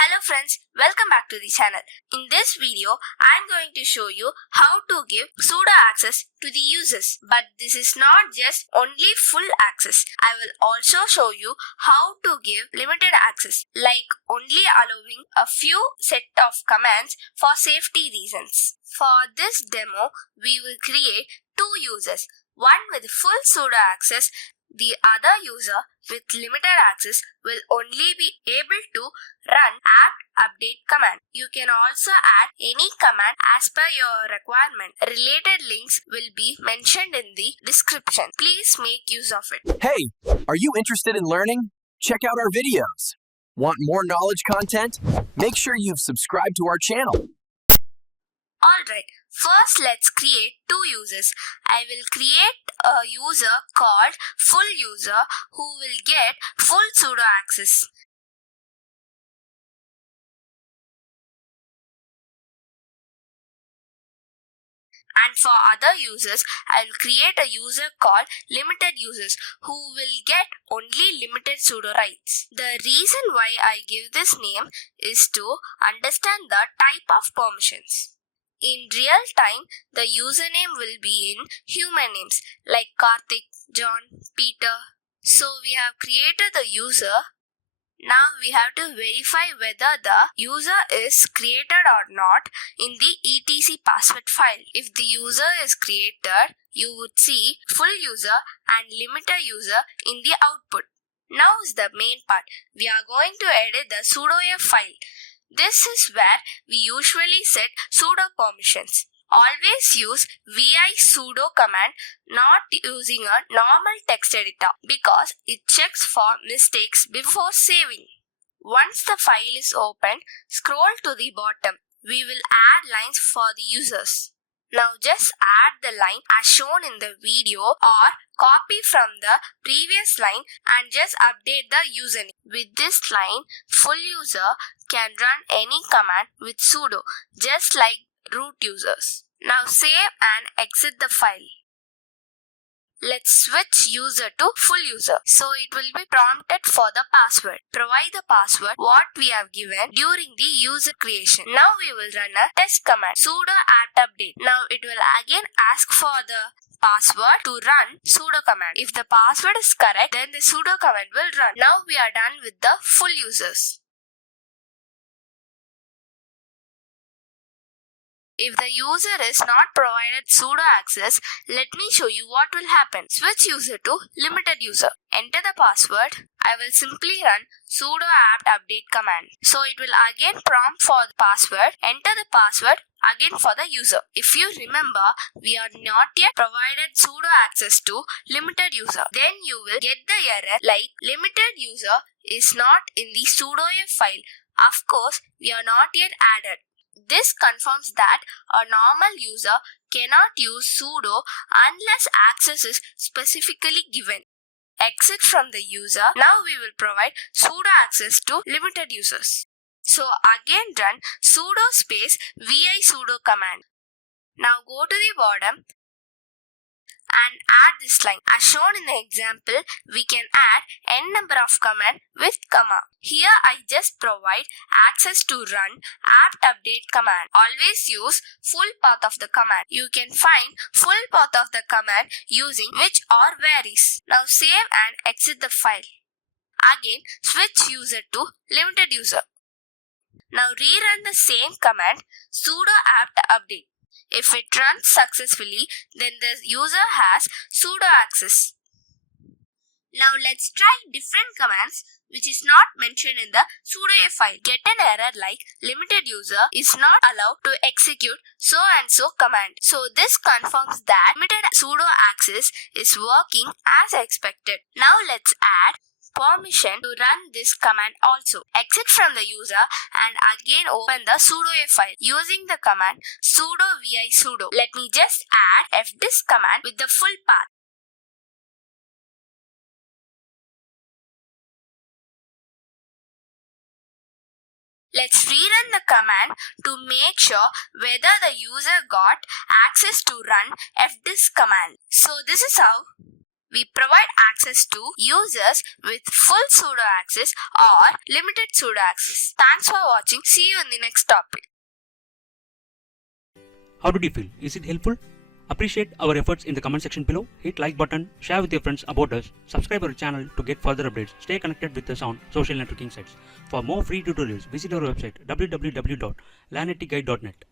Hello friends, welcome back to the channel. In this video, I am going to show you how to give sudo access to the users. But this is not just only full access. I will also show you how to give limited access, like only allowing a few set of commands for safety reasons. For this demo, we will create two users, one with full sudo access. The other user with limited access will only be able to run apt update command. You can also add any command as per your requirement. Related links will be mentioned in the description. Please make use of it. Hey, are you interested in learning? Check out our videos. Want more knowledge content? Make sure you've subscribed to our channel. Alright, first let's create two users. I will create a user called full user who will get full sudo access. And for other users, I will create a user called limited users who will get only limited sudo rights. The reason why I give this name is to understand the type of permissions. In real time, the username will be in human names like Karthik, John, Peter. So we have created the user. Now we have to verify whether the user is created or not in the etc password file. If the user is created, you would see full user and limited user in the output. Now is the main part. We are going to edit the sudof file. This is where we usually set sudo permissions. Always use Visudo command, not using a normal text editor, because it checks for mistakes before saving. Once the file is opened, scroll to the bottom. We will add lines for the users. Now just add the line as shown in the video or copy from the previous line and just update the username. With this line, full user can run any command with sudo, just like root users. Now save and exit the file. Let's switch user to full user. So it will be prompted for the password. Provide the password what we have given during the user creation. Now we will run a test command sudo apt update. Now it will again ask for the password to run sudo command. If the password is correct, then the sudo command will run. Now we are done with the full users. If the user is not provided sudo access, let me show you what will happen. Switch user to limited user. Enter the password. I will simply run sudo apt update command. So it will again prompt for the password. Enter the password again for the user. If you remember, we are not yet provided sudo access to limited user. Then you will get the error like limited user is not in the sudof file. Of course, we are not yet added. This confirms that a normal user cannot use sudo unless access is specifically given. Exit from the user. Now we will provide sudo access to limited users. So again run sudo space Visudo command. Now go to the bottom and add this line. As shown in the example, we can add n number of command with comma. Here I just provide access to run apt update command. Always use full path of the command. You can find full path of the command using which or varies. Now save and exit the file. Again switch user to limited user. Now rerun the same command sudo apt update. If it runs successfully, then the user has sudo access. Now let's try different commands which is not mentioned in the sudof file. Get an error like limited user is not allowed to execute so and so command. So this confirms that limited sudo access is working as expected. Now let's add permission to run this command also. Exit from the user and again open the sudof file using the command sudo Visudo. Let me just add fdisk command with the full path. Let's rerun the command to make sure whether the user got access to run fdisk command. So this is how We provide access to users with full sudo access or limited sudo access. Thanks for watching. See you in the next topic. How did you feel? Is it helpful? Appreciate our efforts in the comment section below. Hit like button, share with your friends about us, subscribe our channel to get further updates. Stay connected with us on social networking sites. For more free tutorials, visit our website www.lanetguide.net.